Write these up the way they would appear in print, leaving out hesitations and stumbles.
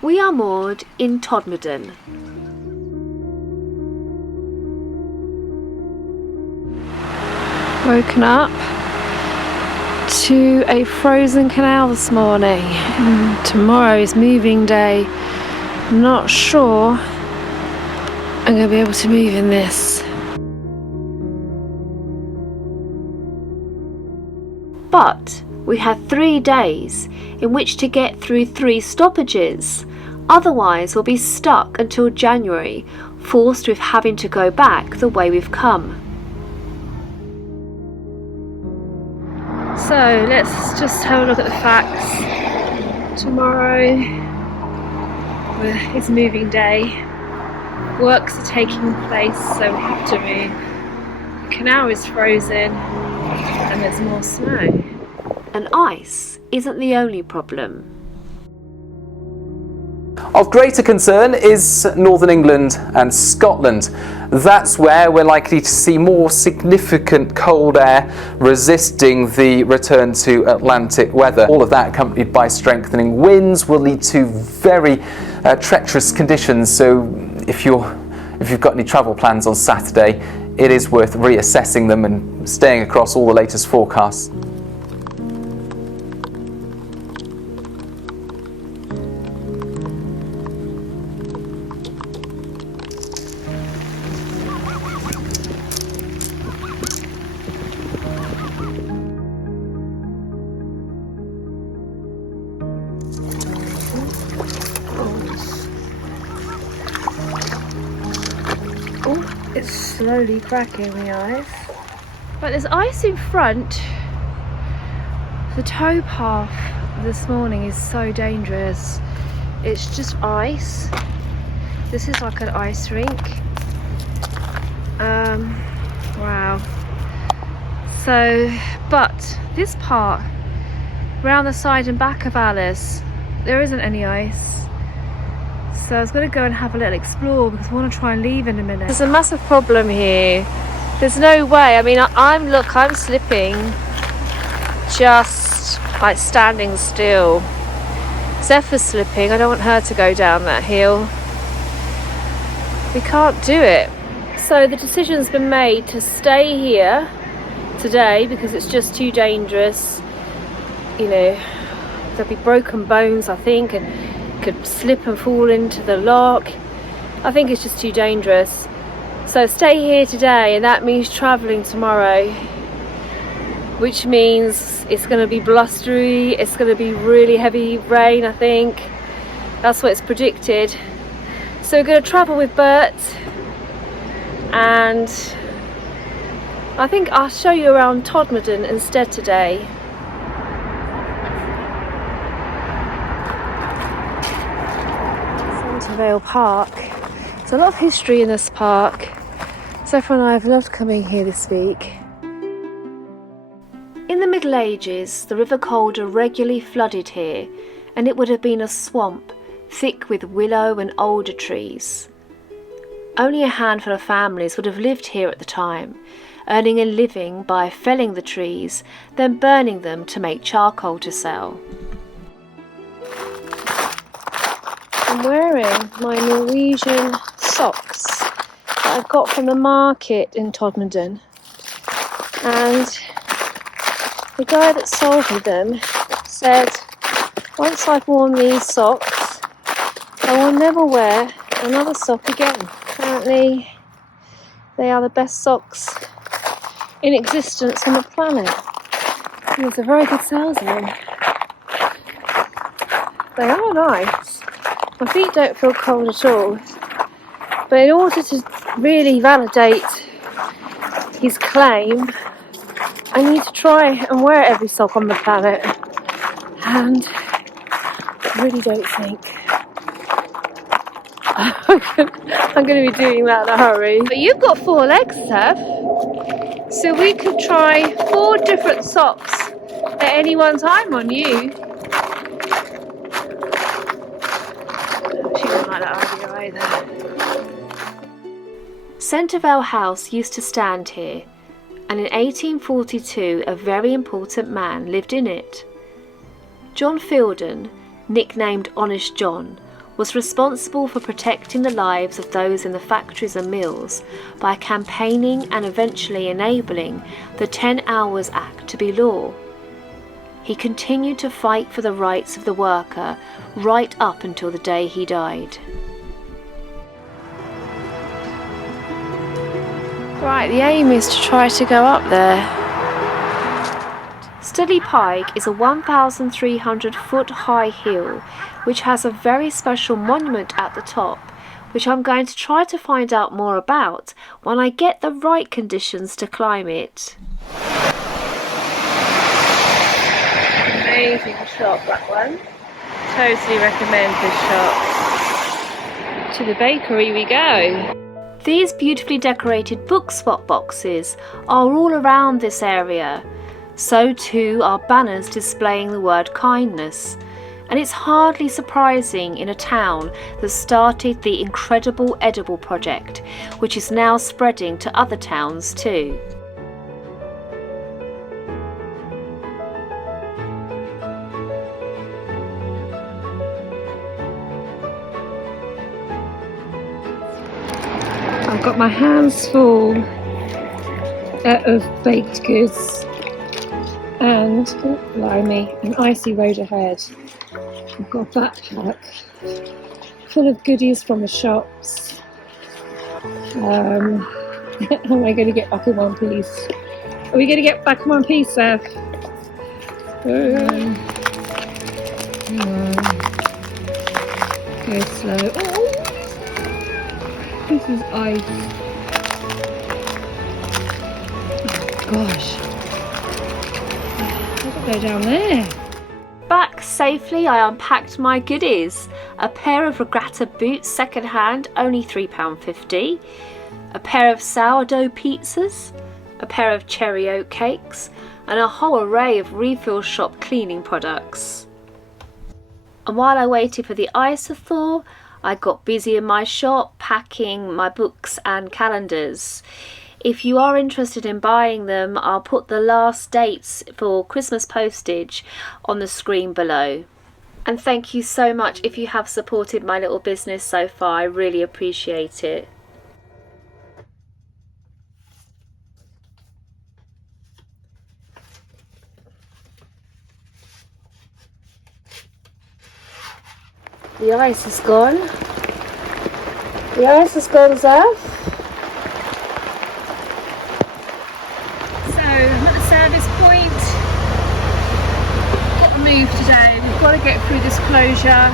We are moored in Todmorden. Woken up to a frozen canal this morning. Tomorrow is moving day. I'm not sure I'm going to be able to move in this. But we have 3 days in which to get through 3 stoppages. Otherwise we'll be stuck until January, forced with having to go back the way we've come. So let's just have a look at the facts. Tomorrow is moving day. Works are taking place, so we have to move. The canal is frozen and there's more snow. And ice isn't the only problem. Of greater concern is Northern England and Scotland. That's where we're likely to see more significant cold air resisting the return to Atlantic weather. All of that accompanied by strengthening winds will lead to very treacherous conditions. So if you've got any travel plans on Saturday, it is worth reassessing them and staying across all the latest forecasts. It's slowly cracking the ice. But there's ice in front. The tow path this morning is so dangerous. It's just ice. This is like an ice rink. Wow. So, but this part, round the side and back of Alice, there isn't any ice. So I was going to go and have a little explore because I want to try and leave in a minute. There's a massive problem here. There's no way. I mean, I'm slipping just like standing still. Zephyr's slipping. I don't want her to go down that hill. We can't do it. So the decision's been made to stay here today because it's just too dangerous. You know, there'll be broken bones, I think, and could slip and fall into the lock. I think it's just too dangerous. So stay here today, and that means travelling tomorrow, which means it's going to be blustery, it's going to be really heavy rain, I think. That's what it's predicted. So we're going to travel with Bert, and I think I'll show you around Todmorden instead today. Vale Park. There's a lot of history in this park. Zephyr and I have loved coming here this week. In the Middle Ages, the River Calder regularly flooded here, and it would have been a swamp, thick with willow and alder trees. Only a handful of families would have lived here at the time, earning a living by felling the trees, then burning them to make charcoal to sell. I'm wearing my Norwegian socks that I've got from the market in Todmorden, and the guy that sold me them said once I've worn these socks I will never wear another sock again. Apparently they are the best socks in existence on the planet. He was a very good salesman. They are nice. My feet don't feel cold at all, but in order to really validate his claim, I need to try and wear every sock on the planet, and I really don't think I'm going to be doing that in a hurry. But you've got 4 legs, Steph, so we could try 4 different socks at any one time on you. Centervale House used to stand here, and in 1842 a very important man lived in it. John Fielden, nicknamed Honest John, was responsible for protecting the lives of those in the factories and mills by campaigning and eventually enabling the 10 Hours Act to be law. He continued to fight for the rights of the worker right up until the day he died. Right, the aim is to try to go up there. Studley Pike is a 1,300 foot high hill which has a very special monument at the top, which I'm going to try to find out more about when I get the right conditions to climb it. Amazing shop, that one. Totally recommend this shop. To the bakery we go. These beautifully decorated book spot boxes are all around this area. So too are banners displaying the word kindness. And it's hardly surprising in a town that started the incredible Edible project, which is now spreading to other towns too. I've got my hands full of baked goods and, oh, blimey, an icy road ahead. I've got a backpack full of goodies from the shops. How am I going to get back in one piece? Are we going to get back in one piece, Seth? Go slow. Oh, this is ice. Oh gosh. I'll go down there. Back safely, I unpacked my goodies. A pair of regatta boots second hand, only £3.50. A pair of sourdough pizzas. A pair of cherry oat cakes. And a whole array of refill shop cleaning products. And while I waited for the ice to thaw, I got busy in my shop packing my books and calendars. If you are interested in buying them, I'll put the last dates for Christmas postage on the screen below. And thank you so much if you have supported my little business so far. I really appreciate it. The ice is gone. The ice has gone, Zaf. So I'm at the service point. Got the move today. We've got to get through this closure.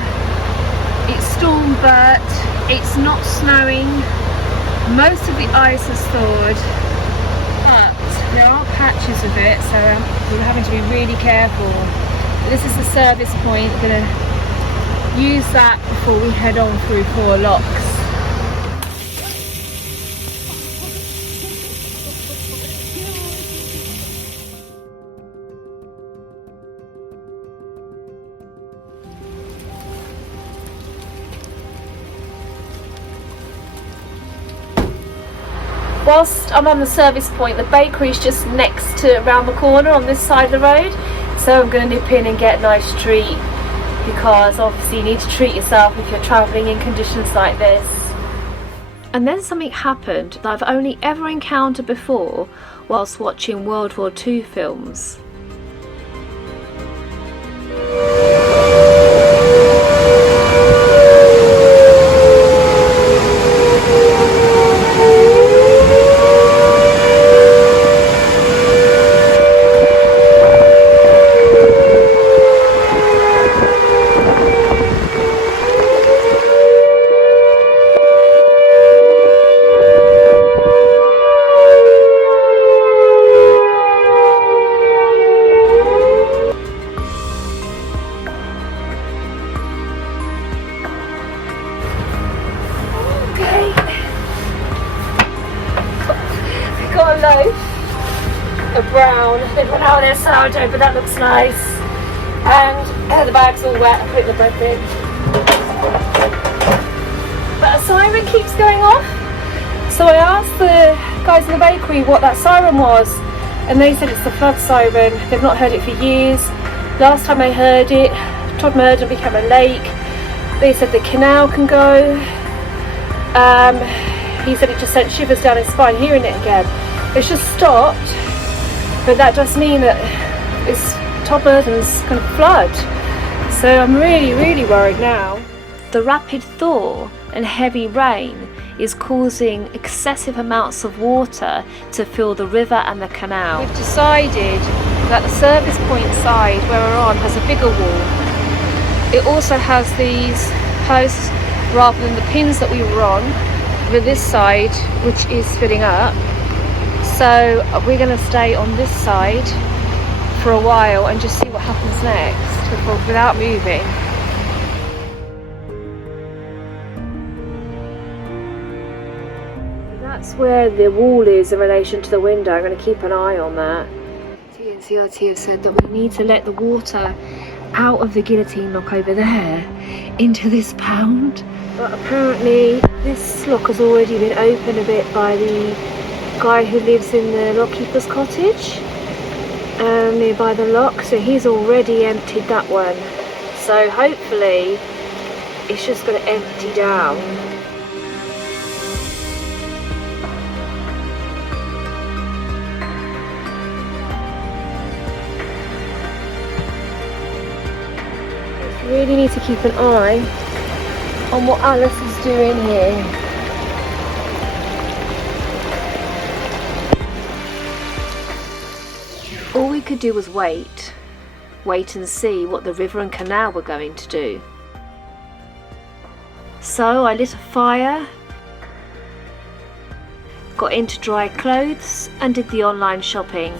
It's storm but it's not snowing. Most of the ice has thawed, but there are patches of it, so we're having to be really careful. But this is the service point. We're going to use that before we head on through 4 locks. Whilst I'm on the service point, the bakery is just next to around the corner on this side of the road, so I'm going to nip in and get a nice treat, because obviously you need to treat yourself if you're travelling in conditions like this. And then something happened that I've only ever encountered before whilst watching World War II films. A brown, they've run out of their sourdough, but that looks nice. And the bag's all wet, I put the bread in. But a siren keeps going off. So I asked the guys in the bakery what that siren was, and they said it's the flood siren. They've not heard it for years. Last time I heard it, Todd Murden became a lake, They said the canal can go. He said it just sent shivers down his spine hearing it again. It's just stopped, but that does mean that it's Top Burden's going to flood. So I'm really, really worried now. The rapid thaw and heavy rain is causing excessive amounts of water to fill the river and the canal. We've decided that the service point side where we're on has a bigger wall. It also has these posts rather than the pins that we were on for this side, which is filling up. So we're going to stay on this side for a while and just see what happens next without moving. That's where the wall is in relation to the window. I'm going to keep an eye on that. TNCRT have said that we need to let the water out of the guillotine lock over there into this pound. But apparently this lock has already been opened a bit by the guy who lives in the lockkeeper's cottage nearby the lock, so he's already emptied that one. So hopefully it's just going to empty down. Really need to keep an eye on what Alice is doing here. All we could do was wait and see what the river and canal were going to do. So I lit a fire, got into dry clothes and did the online shopping.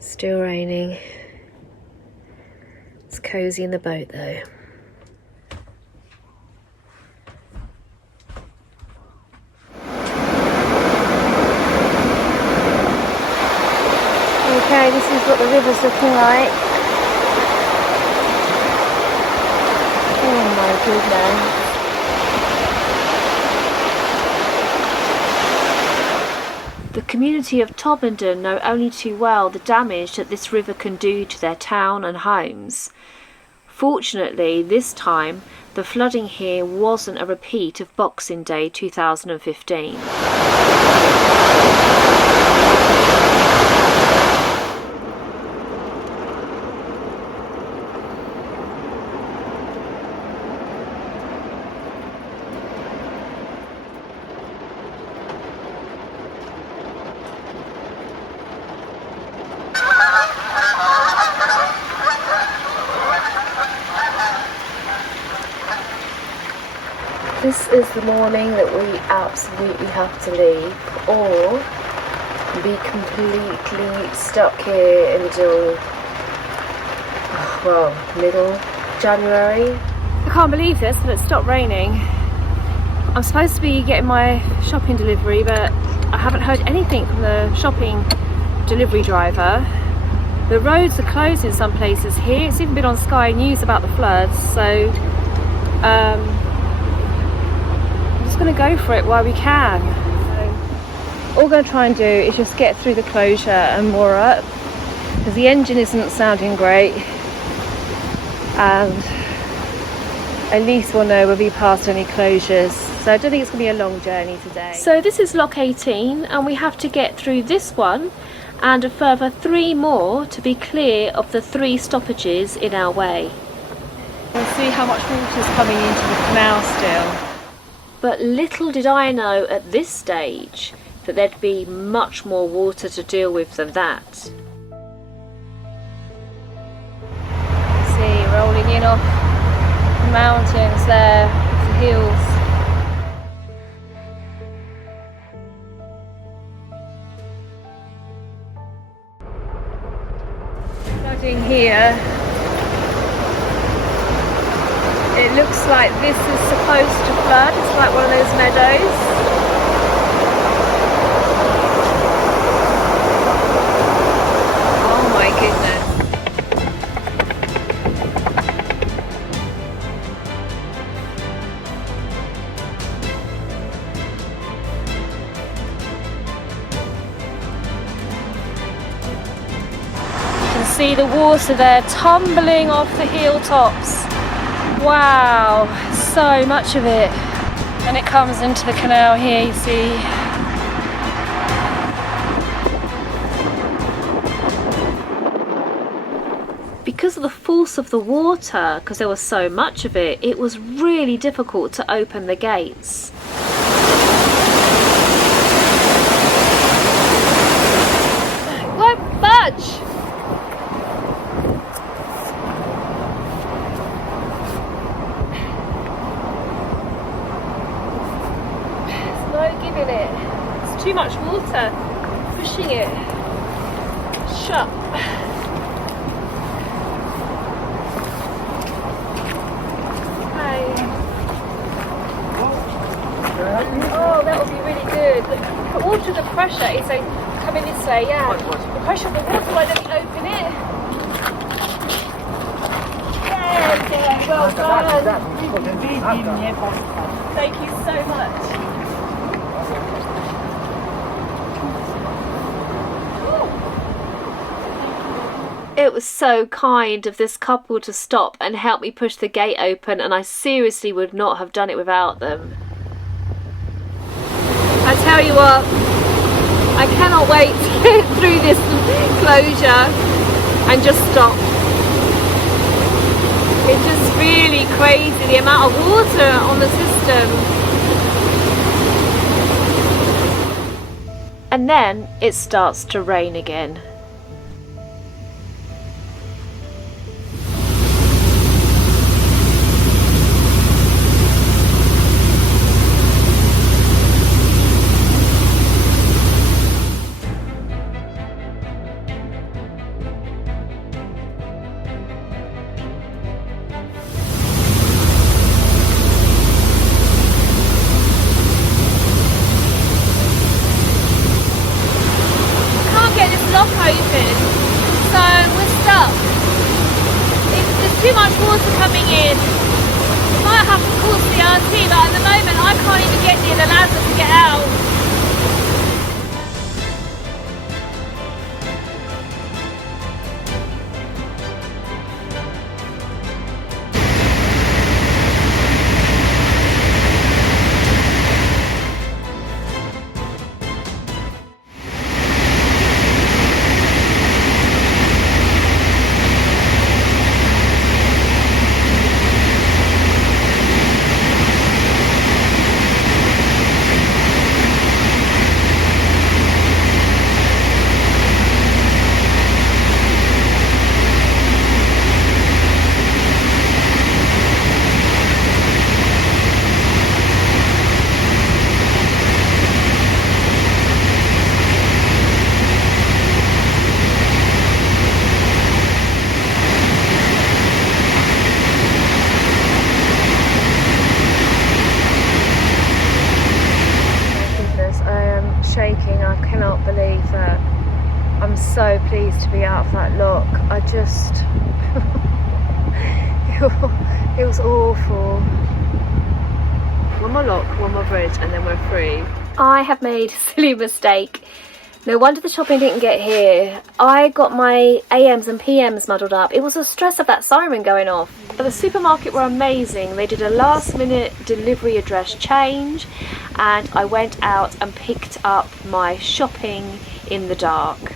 Still raining. It's cozy in the boat though. Okay, this is what the river's looking like. Oh my goodness. The community of Tobenden know only too well the damage that this river can do to their town and homes. Fortunately, this time, the flooding here wasn't a repeat of Boxing Day 2015. This is the morning that we absolutely have to leave, or be completely stuck here until, well, middle January. I can't believe this, but it stopped raining. I'm supposed to be getting my shopping delivery, but I haven't heard anything from the shopping delivery driver. The roads are closed in some places here. It's even been on Sky News about the floods, so going to go for it while we can. So, all we're going to try and do is just get through the closure and moor up, because the engine isn't sounding great, and at least we'll know we'll be past any closures. So I don't think it's going to be a long journey today. So this is lock 18 and we have to get through this one and a further 3 more to be clear of the 3 stoppages in our way. We'll see how much water is coming into the canal still. But little did I know at this stage that there'd be much more water to deal with than that. See, rolling in off the mountains there, the hills. Flooding here. It looks like like this is supposed to flood. It's like one of those meadows. Oh my goodness. See the water there tumbling off the hilltops. Wow, so much of it. And it comes into the canal here, you see. Because of the force of the water, because there was so much of it, it was really difficult to open the gates. Won't budge! It. It's too much water pushing it shut. Okay. Oh, that would be really good. The water, the pressure is like coming this way, yeah. The pressure of the water, why don't you open it? Yeah, well done. Thank you so much. It was so kind of this couple to stop and help me push the gate open, and I seriously would not have done it without them. I tell you what, I cannot wait to get through this closure and just stop. It's just really crazy the amount of water on the system. And then it starts to rain again. Too much water coming in. Might have to call CRT, but at the moment I can't even get near the ladder to get out. Shaking. I cannot believe that. I'm so pleased to be out of that lock. I just it was awful. One more lock, one more bridge, and then we're free. I have made a silly mistake. No wonder the shopping didn't get here. I got my AMs and PMs muddled up. It was the stress of that siren going off. But the supermarket were amazing. They did a last minute delivery address change, and I went out and picked up my shopping in the dark.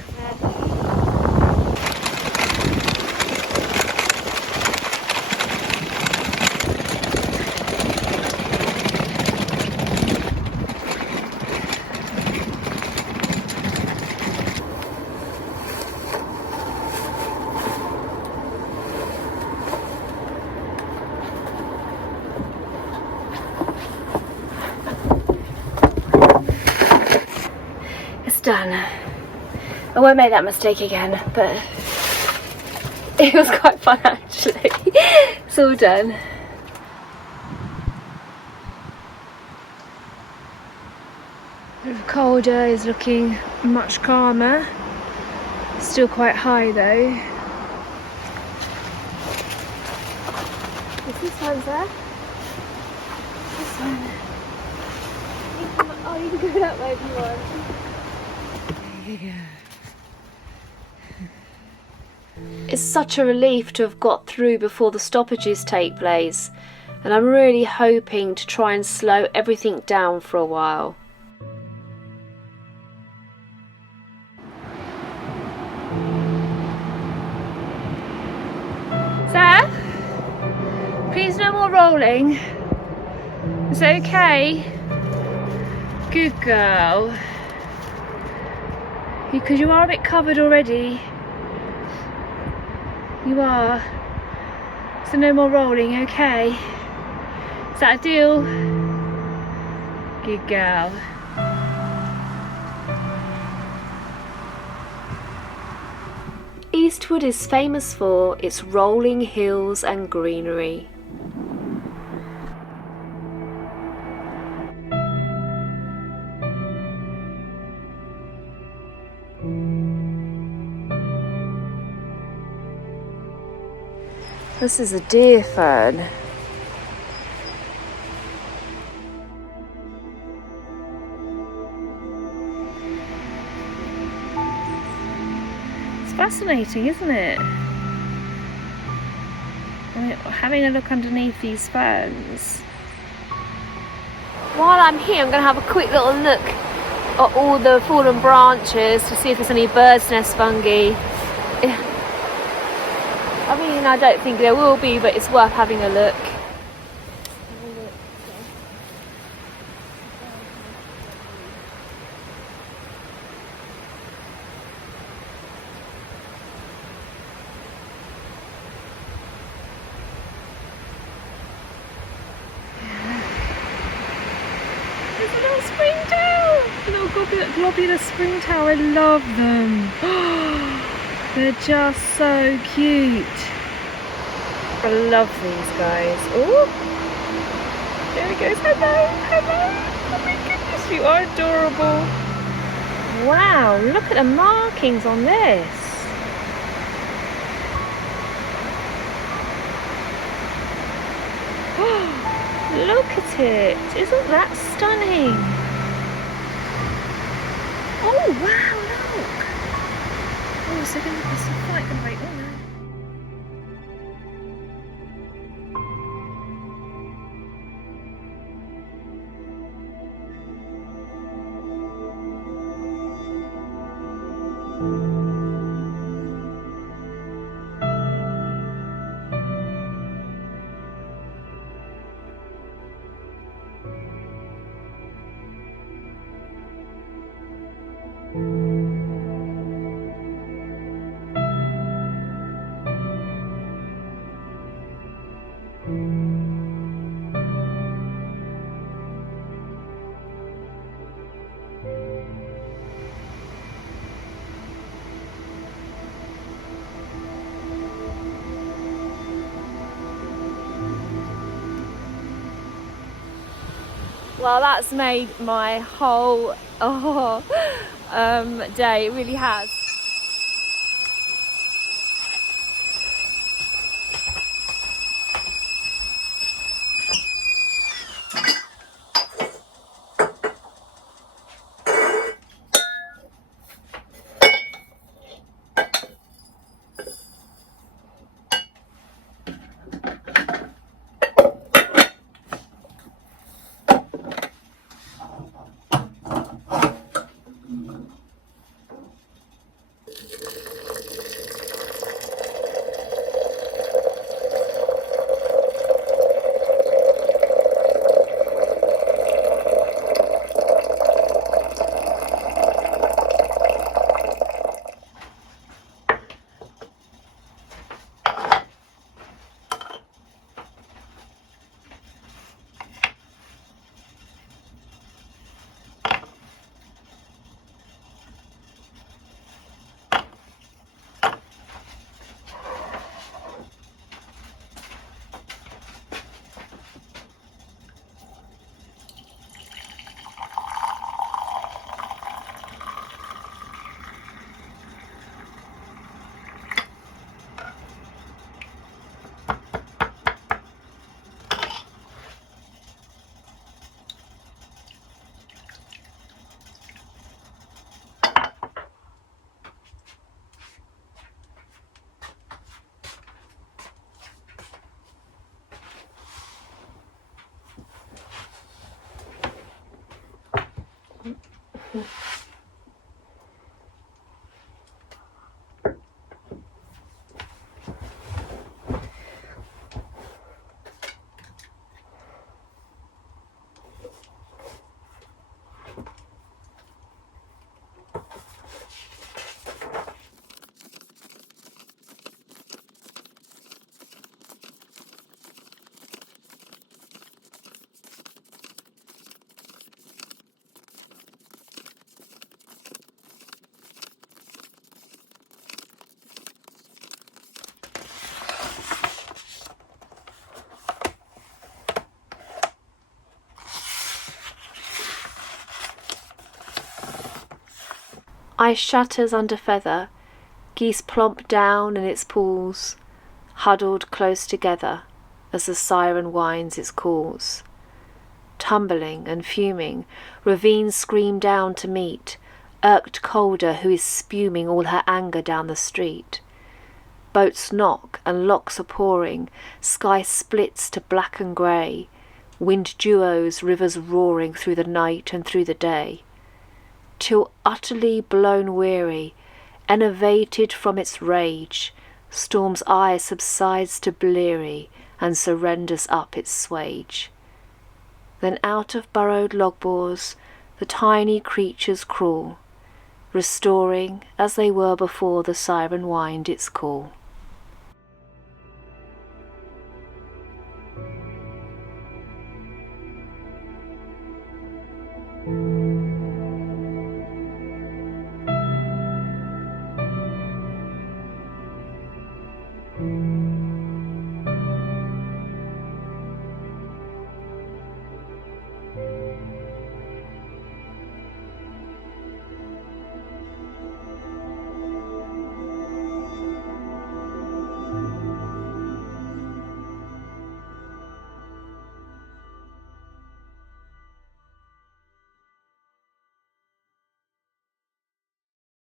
Done. I won't make that mistake again, but it was quite fun actually. It's all done. The Calder is looking much calmer. Still quite high though. Is this one there? This one. Oh, you can go that way if you want. It's such a relief to have got through before the stoppages take place, and I'm really hoping to try and slow everything down for a while. Sir? Please no more rolling. Is it okay? Good girl. Because you are a bit covered already. You are. So no more rolling, okay? Is that a deal? Good girl. Eastwood is famous for its rolling hills and greenery. This is a deer fern. It's fascinating, isn't it? Having a look underneath these ferns. While I'm here, I'm going to have a quick little look at all the fallen branches to see if there's any bird's nest fungi. I mean, I don't think there will be, but it's worth having a look. There's a little springtail! A little globular springtail, I love them. They're just so cute. I love these guys. Oh, there he goes. Hello, hello. Oh my goodness, you are adorable. Wow, look at the markings on this. Look at it. Isn't that stunning? Oh, wow, look. Oh, so there's some fight going to break. Oh, no. Well, that's made my whole day. It really has. Ice shatters under feather, geese plomp down in its pools, huddled close together as the siren winds its calls. Tumbling and fuming, ravines scream down to meet irked Calder who is spuming all her anger down the street. Boats knock and locks are pouring, sky splits to black and grey, wind duos, rivers roaring through the night and through the day. Till utterly blown weary, enervated from its rage, storm's eye subsides to bleary and surrenders up its swage. Then out of burrowed log-bores the tiny creatures crawl, restoring as they were before the siren whined its call.